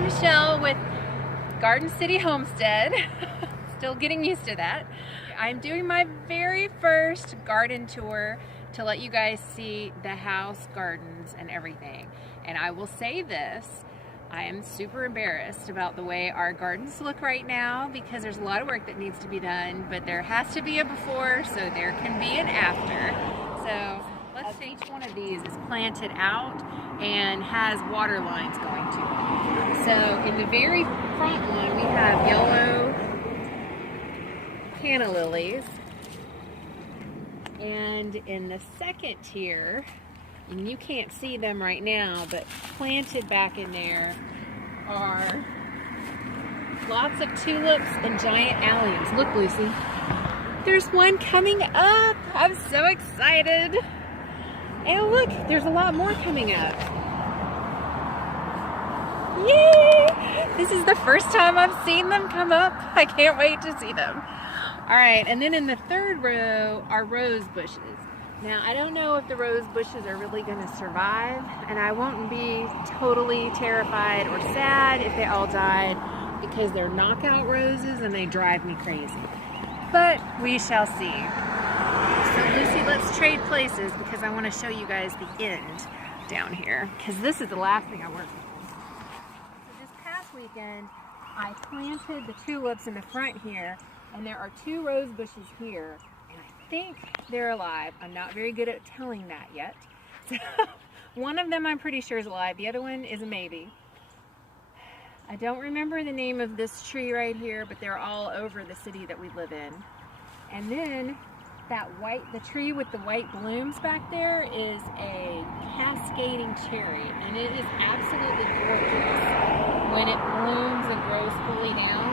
I'm Michelle with Garden City Homestead. Still getting used to that. I'm doing my very first garden tour to let you guys see the house gardens and everything. And I will say this, I am super embarrassed about the way our gardens look right now because there's a lot of work that needs to be done, but there has to be a before so there can be an after. So let's say each one of these is planted out and has water lines going to it. So in the very front one we have yellow canna lilies, and in the second tier, and you can't see them right now, but planted back in there are lots of tulips and giant alliums. Look, Lucy, there's one coming up. I'm so excited. And look, there's a lot more coming up. Yay! This is the first time I've seen them come up. I can't wait to see them. All right, and then in the third row are rose bushes. Now, I don't know if the rose bushes are really going to survive, and I won't be totally terrified or sad if they all died because they're knockout roses and they drive me crazy. But we shall see. So Lucy, let's trade places because I want to show you guys the end down here because this is the last thing I worked on. So this past weekend, I planted the tulips in the front here, and there are two rose bushes here. I think they're alive. I'm not very good at telling that yet. So one of them I'm pretty sure is alive. The other one is a maybe. I don't remember the name of this tree right here, but they're all over the city that we live in. And then the tree with the white blooms back there is a cascading cherry, and it is absolutely gorgeous when it blooms and grows fully down.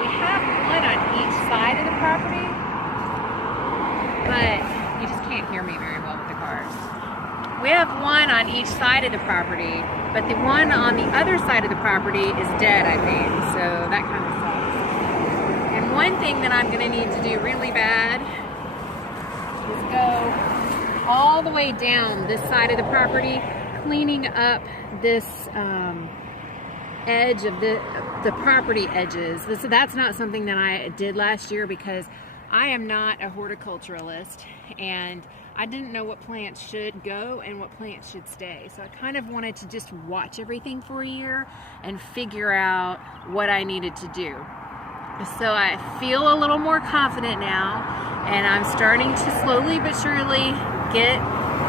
We have one on each side of the property, but you just can't hear me very well with the cars. We have one on each side of the property, but the one on the other side of the property is dead, I think, so that kind of sucks. And one thing that I'm going to need to do really bad is go all the way down this side of the property, cleaning up this edge of the property edges. That's not something that I did last year because I am not a horticulturalist and I didn't know what plants should go and what plants should stay. So I kind of wanted to just watch everything for a year and figure out what I needed to do. So I feel a little more confident now, and I'm starting to slowly but surely get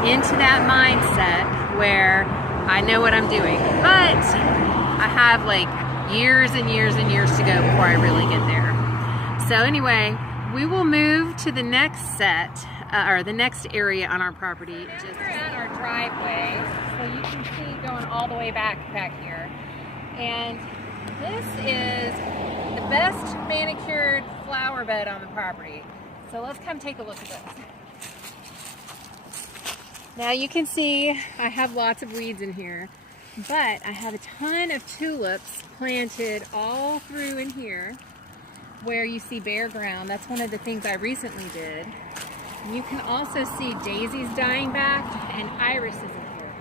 into that mindset where I know what I'm doing. But I have like years and years and years to go before I really get there. So anyway, we will move to the next set, or the next area on our property. We're at our driveway, so you can see going all the way back here. And this is the best manicured flower bed on the property. So let's come take a look at this. Now you can see I have lots of weeds in here, but I have a ton of tulips planted all through in here where you see bare ground. That's one of the things I recently did. You can also see daisies dying back and irises in here.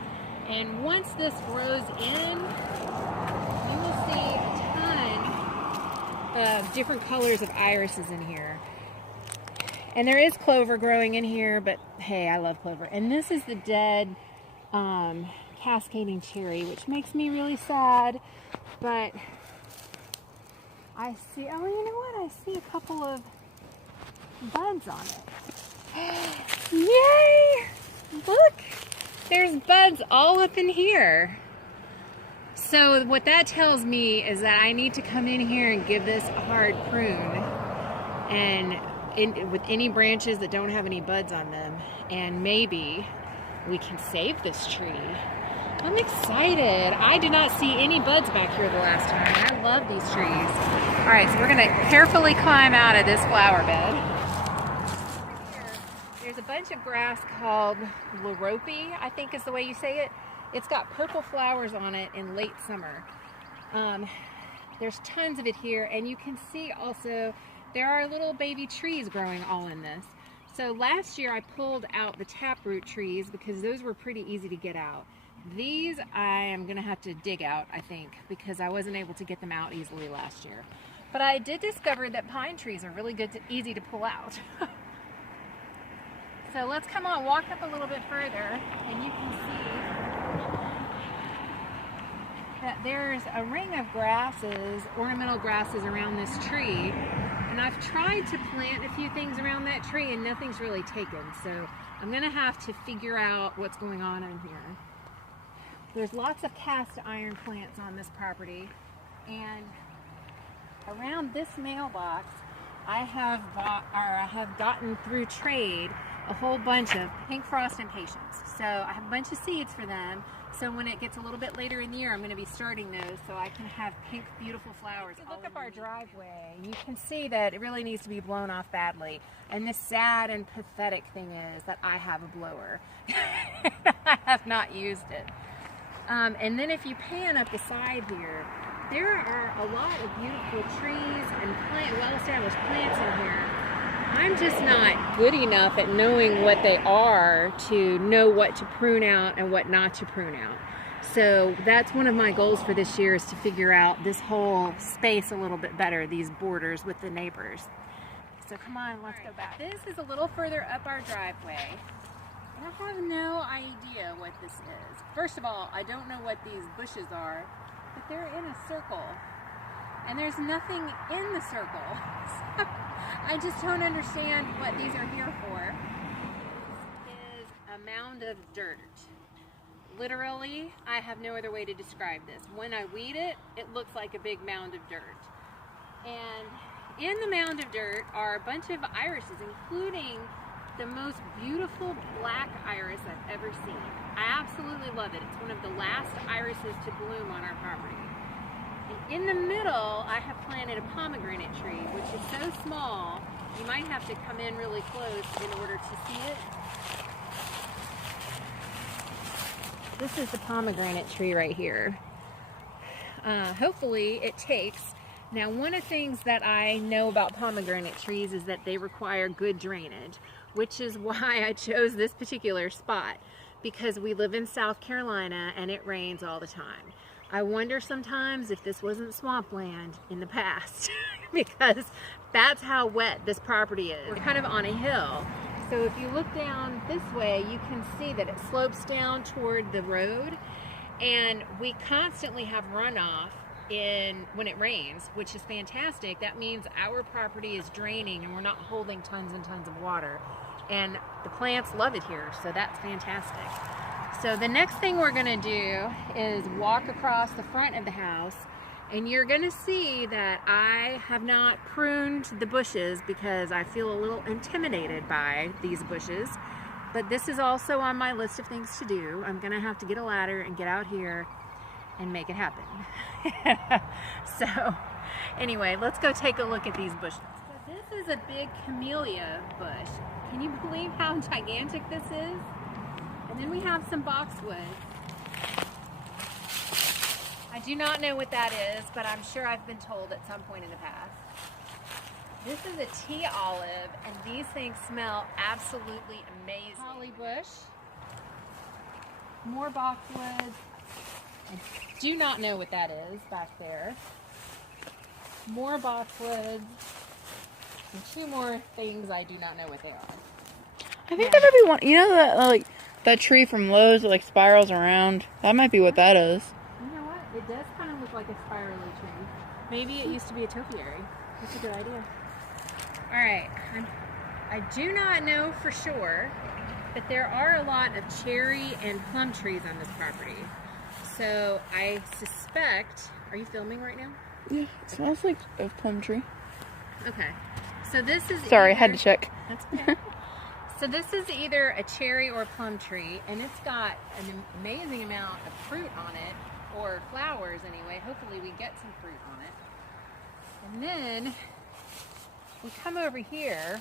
And once this grows in, you will see a ton of different colors of irises in here. And there is clover growing in here, but hey, I love clover. And this is the dead cascading cherry, which makes me really sad, but I see, oh, you know what? I see a couple of buds on it. Yay! Look, there's buds all up in here. So what that tells me is that I need to come in here and give this a hard prune, and with any branches that don't have any buds on them, and maybe we can save this tree. I'm excited. I did not see any buds back here the last time. I love these trees. All right, so we're gonna carefully climb out of this flower bed. There's a bunch of grass called Lorope, I think is the way you say it. It's got purple flowers on it in late summer. There's tons of it here, and you can see also there are little baby trees growing all in this. So last year I pulled out the taproot trees because those were pretty easy to get out. These I am gonna have to dig out, I think, because I wasn't able to get them out easily last year. But I did discover that pine trees are really easy to pull out. So let's come on, walk up a little bit further, and you can see that there's a ring of grasses, ornamental grasses around this tree. And I've tried to plant a few things around that tree and nothing's really taken. So I'm gonna have to figure out what's going on in here. There's lots of cast iron plants on this property. And around this mailbox, I have gotten through trade a whole bunch of pink frost impatiens. So I have a bunch of seeds for them. So when it gets a little bit later in the year, I'm going to be starting those so I can have pink, beautiful flowers. Look up our driveway. You can see that it really needs to be blown off badly. And the sad and pathetic thing is that I have a blower. I have not used it. And then if you pan up the side here, there are a lot of beautiful trees and well-established plants in here. I'm just not good enough at knowing what they are to know what to prune out and what not to prune out. So that's one of my goals for this year, is to figure out this whole space a little bit better, these borders with the neighbors. So come on, let's go back. This is a little further up our driveway. I have no idea what this is. First of all, I don't know what these bushes are, but they're in a circle. And there's nothing in the circle. So I just don't understand what these are here for. This is a mound of dirt. Literally, I have no other way to describe this. When I weed it, it looks like a big mound of dirt. And in the mound of dirt are a bunch of irises, including the most beautiful black iris I've ever seen. I absolutely love it. It's one of the last irises to bloom on our property. And in the middle, I have planted a pomegranate tree, which is so small, you might have to come in really close in order to see it. This is the pomegranate tree right here. Hopefully it takes. Now, one of the things that I know about pomegranate trees is that they require good drainage, which is why I chose this particular spot, because we live in South Carolina and it rains all the time. I wonder sometimes if this wasn't swampland in the past, because that's how wet this property is. We're kind of on a hill. So if you look down this way, you can see that it slopes down toward the road, and we constantly have runoff when it rains, which is fantastic. That means our property is draining and we're not holding tons and tons of water. And the plants love it here, so that's fantastic. So the next thing we're gonna do is walk across the front of the house, and you're gonna see that I have not pruned the bushes because I feel a little intimidated by these bushes. But this is also on my list of things to do. I'm gonna have to get a ladder and get out here and make it happen. So anyway, let's go take a look at these bushes. So this is a big camellia bush. Can you believe how gigantic this is? And then we have some boxwood. I do not know what that is, but I'm sure I've been told at some point in the past. This is a tea olive, and these things smell absolutely amazing. Holly bush. More boxwood. I do not know what that is back there. More boxwoods. And two more things I do not know what they are. I think that might be one. You know that that tree from Lowe's that spirals around? That might be what that is. You know what? It does kind of look like a spirally tree. Maybe it used to be a topiary. That's a good idea. All right. I do not know for sure, but there are a lot of cherry and plum trees on this property. So I suspect. Are you filming right now? Yeah, it smells like a plum tree. Okay. So this is. Sorry, I had to check. That's okay. So this is either a cherry or plum tree, and it's got an amazing amount of fruit on it, or flowers anyway. Hopefully we get some fruit on it. And then we come over here.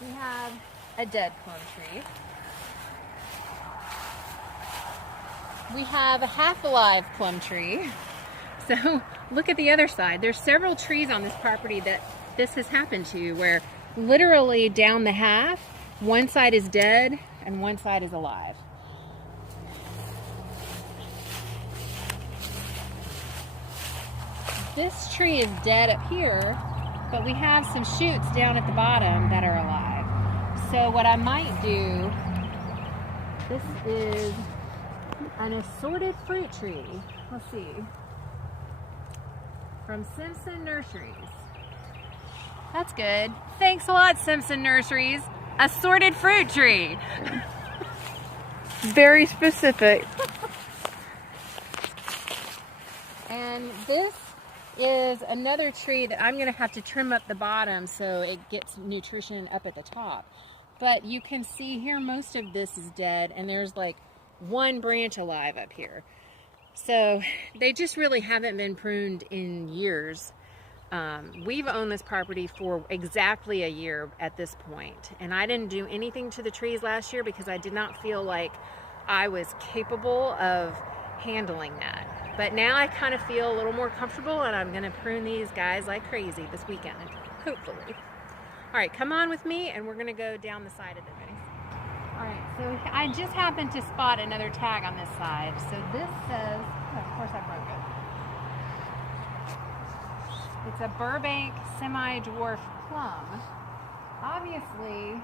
We have a dead plum tree. We have a half-alive plum tree. So look at the other side. There's several trees on this property that this has happened to, where literally down the half, one side is dead and one side is alive. This tree is dead up here, but we have some shoots down at the bottom that are alive. So what I might do, this is an assorted fruit tree. Let's see. From Simpson Nurseries. That's good. Thanks a lot, Simpson Nurseries. Assorted fruit tree. Very specific. And this is another tree that I'm gonna have to trim up the bottom so it gets nutrition up at the top. But you can see here most of this is dead and there's like one branch alive up here. So they just really haven't been pruned in years. We've owned this property for exactly a year at this point, and I didn't do anything to the trees last year because I did not feel like I was capable of handling that. But now I kind of feel a little more comfortable, and I'm gonna prune these guys like crazy this weekend, hopefully. All right, come on with me and we're gonna go down the side of the vase. All right, so I just happened to spot another tag on this side. So this says, oh, of course I broke it. It's a Burbank semi-dwarf plum. Obviously,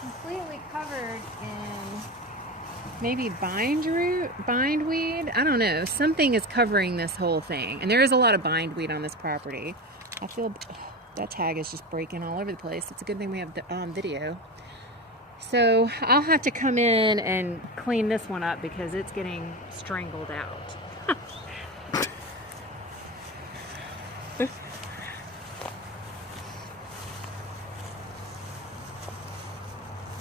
completely covered in maybe bindweed. I don't know. Something is covering this whole thing. And there is a lot of bindweed on this property. I feel that tag is just breaking all over the place. It's a good thing we have the video. So I'll have to come in and clean this one up because it's getting strangled out.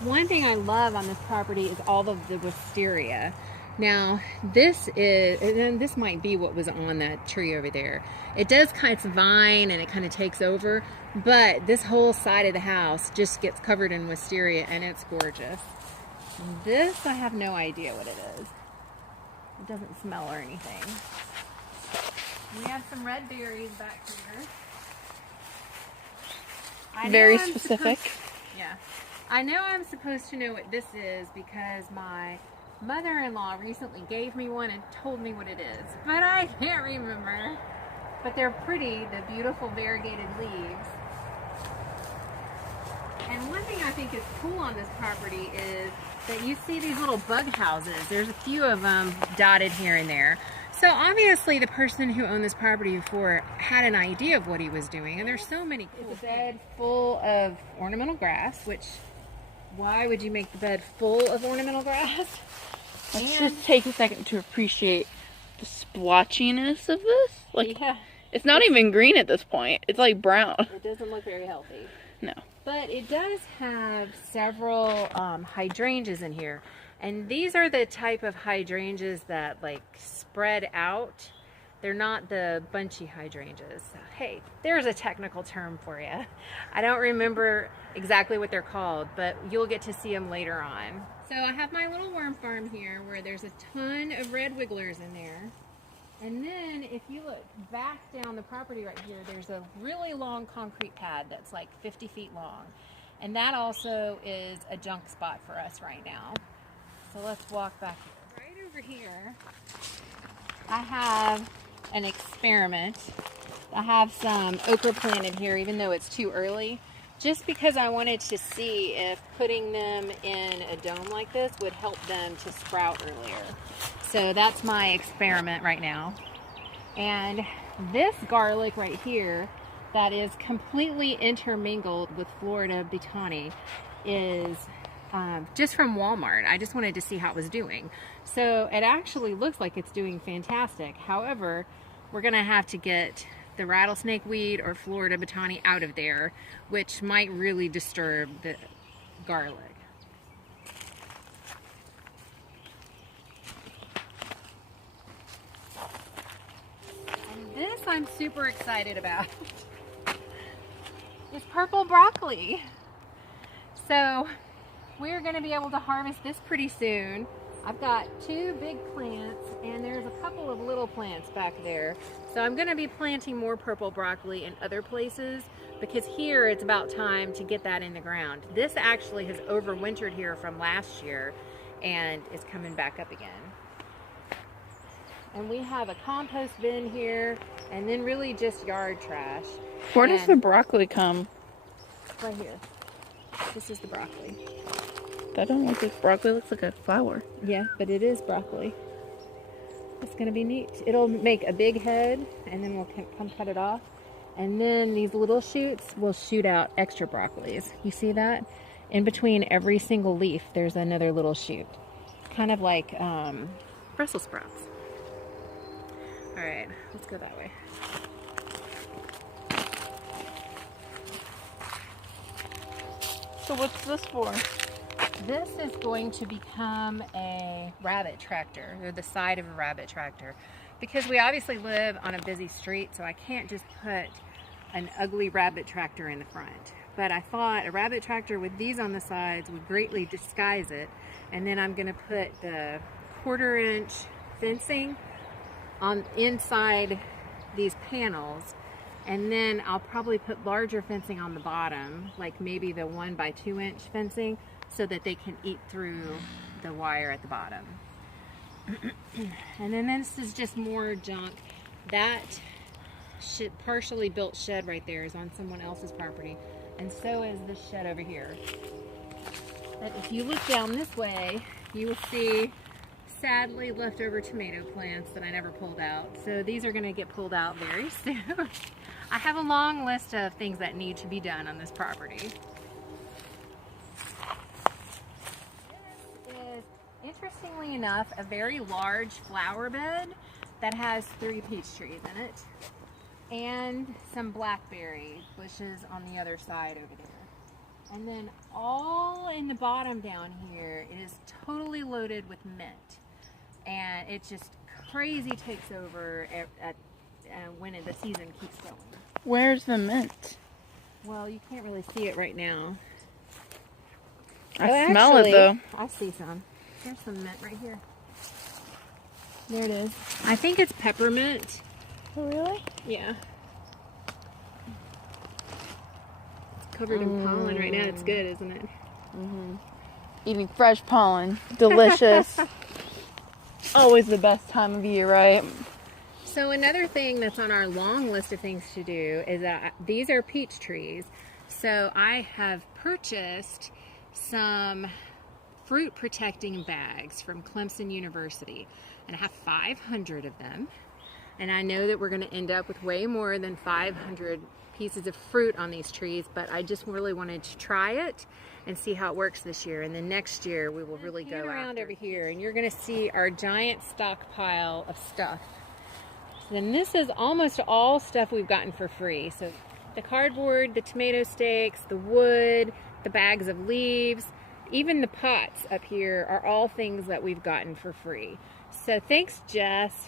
One thing I love on this property is all of the wisteria. Now this is, and this might be what was on that tree over there. It does kind of vine and it kind of takes over, but this whole side of the house just gets covered in wisteria and it's gorgeous. This, I have no idea what it is. It doesn't smell or anything. We have some red berries back here. Very specific. Yeah. I know I'm supposed to know what this is because my mother-in-law recently gave me one and told me what it is, but I can't remember. But they're pretty, the beautiful variegated leaves. And one thing I think is cool on this property is that you see these little bug houses. There's a few of them dotted here and there. So obviously the person who owned this property before had an idea of what he was doing, and there's so many cool It's a bed full of ornamental grass, which, why would you make the bed full of ornamental grass? Let's just take a second to appreciate the splotchiness of this. Like, yeah, it's not even green at this point. It's like brown. it doesn't look very healthy. No. But it does have several hydrangeas in here. And these are the type of hydrangeas that like spread out. They're not the bunchy hydrangeas. Hey, there's a technical term for you. I don't remember exactly what they're called, but you'll get to see them later on. So I have my little worm farm here where there's a ton of red wigglers in there. And then if you look back down the property right here, there's a really long concrete pad that's like 50 feet long. And that also is a junk spot for us right now. So let's walk back here. Right over here, I have an experiment. I have some okra planted here, even though it's too early, just because I wanted to see if putting them in a dome like this would help them to sprout earlier. So that's my experiment right now. And this garlic right here that is completely intermingled with Florida Batani is just from Walmart. I just wanted to see how it was doing. So it actually looks like it's doing fantastic. However, we're gonna have to get the rattlesnake weed or Florida Batani out of there, which might really disturb the garlic. And this I'm super excited about. It's purple broccoli. So we're going to be able to harvest this pretty soon. I've got 2 big plants and there's a couple of little plants back there. So I'm going to be planting more purple broccoli in other places because here it's about time to get that in the ground. This actually has overwintered here from last year and is coming back up again. And we have a compost bin here, and then really just yard trash. Where does the broccoli come? Right here. This is the broccoli. That don't look like broccoli. It looks like a flower. Yeah, but it is broccoli. It's going to be neat. It'll make a big head, and then we'll come cut it off. And then these little shoots will shoot out extra broccolis. You see that? In between every single leaf, there's another little shoot. Kind of like Brussels sprouts. All right, let's go that way. So what's this for? This is going to become a rabbit tractor, or the side of a rabbit tractor, because we obviously live on a busy street, so I can't just put an ugly rabbit tractor in the front. But I thought a rabbit tractor with these on the sides would greatly disguise it, and then I'm going to put the 1/4 inch fencing on inside these panels, and then I'll probably put larger fencing on the bottom, like maybe the 1 by 2 inch fencing, so that they can eat through the wire at the bottom. And then this is just more junk. That partially built shed right there is on someone else's property, and so is this shed over here. But if you look down this way, you will see sadly leftover tomato plants that I never pulled out. So these are going to get pulled out very soon. I have a long list of things that need to be done on this property. This is, interestingly enough, a very large flower bed that has 3 peach trees in it and some blackberry bushes on the other side over there. And then all in the bottom down here, it is totally loaded with mint. And it just crazy takes over when the season keeps going. Where's the mint? Well, you can't really see it right now. I smell it though. I see some. There's some mint right here. There it is. I think it's peppermint. Oh, really? Yeah. It's covered in pollen right now. It's good, isn't it? Mm-hmm. Eating fresh pollen. Delicious. Always the best time of year, right? So another thing that's on our long list of things to do is that these are peach trees. So I have purchased some fruit protecting bags from Clemson University, and I have 500 of them. And I know that we're going to end up with way more than 500 pieces of fruit on these trees, but I just really wanted to try it and see how it works this year. And then next year we will really go around over here, and you're going to see our giant stockpile of stuff. So then this is almost all stuff we've gotten for free. So the cardboard, the tomato stakes, the wood, the bags of leaves, even the pots up here are all things that we've gotten for free. So thanks Jess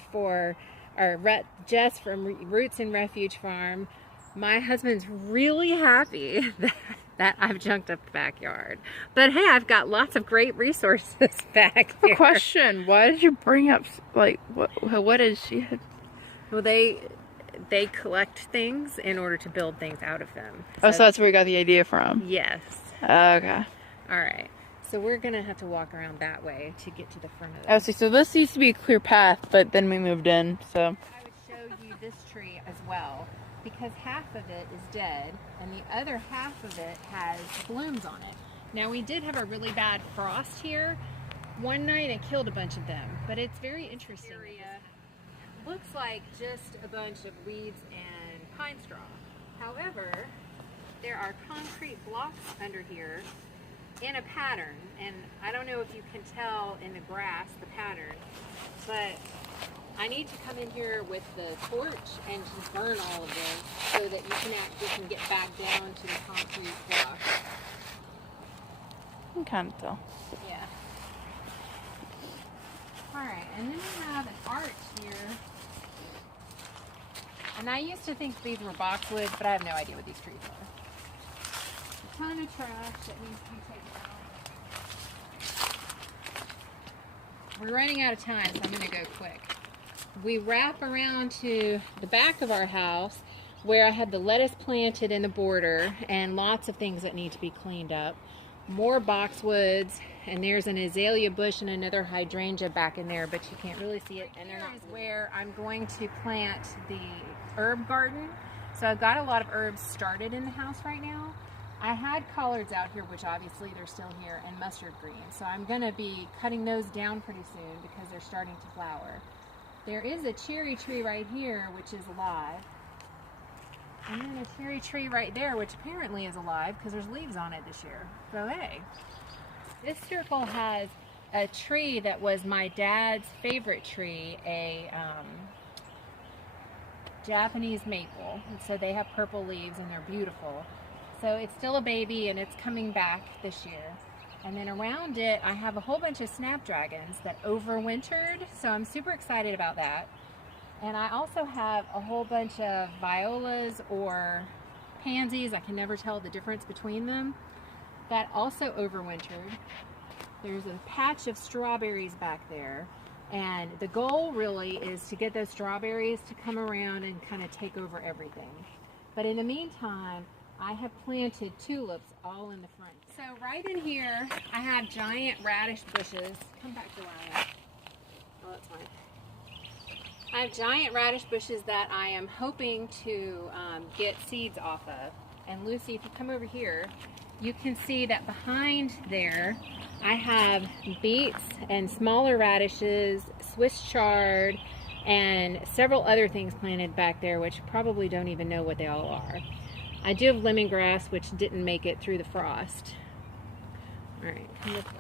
Jess from Roots and Refuge Farm. My husband's really happy that I've junked up the backyard. But hey, I've got lots of great resources back here. Question, why did you bring up, like, what is she? Well, they collect things in order to build things out of them. So that's where you got the idea from? Yes. Okay. All right. So we're going to have to walk around that way to get to the front of it. Oh, so this used to be a clear path, but then we moved in, so. I would show you this tree as well, because half of it is dead, and the other half of it has blooms on it. Now, we did have a really bad frost here one night and killed a bunch of them, but it's very interesting. Looks like just a bunch of weeds and pine straw. However, there are concrete blocks under here in a pattern, and I don't know if you can tell in the grass the pattern, but I need to come in here with the torch and just burn all of this so that you can get back down to the concrete blocks. You can kind of tell. Yeah. Alright, and then we have an arch here. And I used to think these were boxwoods, but I have no idea what these trees are. A ton of trash that needs to be taken out. We're running out of time, so I'm going to go quick. We wrap around to the back of our house. where I had the lettuce planted in the border and lots of things that need to be cleaned up. More boxwoods, and there's an azalea bush and another hydrangea back in there, but you can't really see it. And there is where I'm going to plant the herb garden. So I've got a lot of herbs started in the house right now. I had collards out here, which obviously they're still here, and mustard green. So I'm going to be cutting those down pretty soon because they're starting to flower. There is a cherry tree right here, which is alive. And then a cherry tree right there, which apparently is alive because there's leaves on it this year. So hey, this circle has a tree that was my dad's favorite tree, a Japanese maple. And so they have purple leaves and they're beautiful. So it's still a baby and it's coming back this year. And then around it, I have a whole bunch of snapdragons that overwintered. So I'm super excited about that. And I also have a whole bunch of violas or pansies, I can never tell the difference between them, that also overwintered. There's a patch of strawberries back there. And the goal really is to get those strawberries to come around and kind of take over everything. But in the meantime, I have planted tulips all in the front. So right in here, I have giant radish bushes. Come back to where oh, that's fine. I have giant radish bushes that I am hoping to get seeds off of. And Lucy, if you come over here, you can see that behind there, I have beets and smaller radishes, Swiss chard, and several other things planted back there, which probably don't even know what they all are. I do have lemongrass, which didn't make it through the frost. All right, come this way.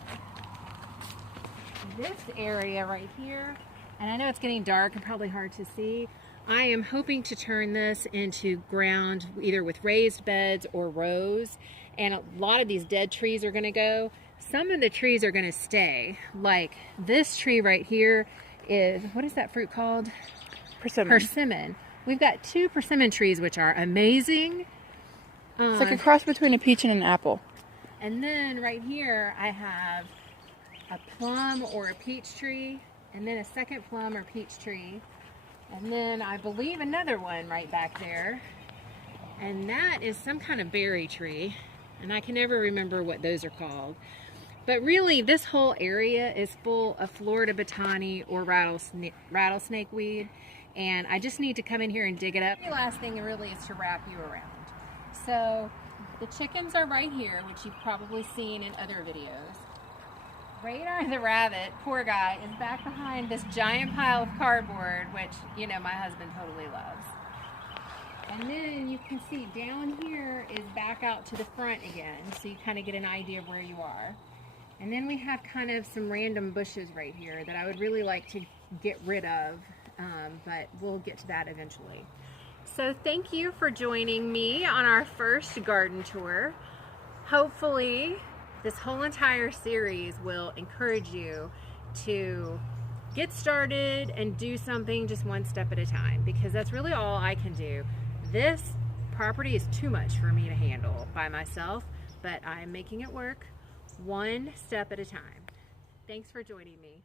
This area right here, and I know it's getting dark and probably hard to see, I am hoping to turn this into ground either with raised beds or rows, and a lot of these dead trees are going to go. Some of the trees are going to stay, like this tree right here is, what is that fruit called? Persimmon. Persimmon. We've got 2 persimmon trees, which are amazing. It's like a cross between a peach and an apple. And then right here I have a plum or a peach tree, and then a second plum or peach tree, and then I believe another one right back there, and that is some kind of berry tree, and I can never remember what those are called. But really, this whole area is full of Florida batani or rattlesnake weed, and I just need to come in here and dig it up. The last thing really is to wrap you around. So the chickens are right here, which you've probably seen in other videos. Radar the rabbit, poor guy, is back behind this giant pile of cardboard, which, you know, my husband totally loves. And then you can see down here is back out to the front again, so you kind of get an idea of where you are. And then we have kind of some random bushes right here that I would really like to get rid of, but we'll get to that eventually. So thank you for joining me on our first garden tour. Hopefully this whole entire series will encourage you to get started and do something just one step at a time, because that's really all I can do. This property is too much for me to handle by myself, but I'm making it work one step at a time. Thanks for joining me.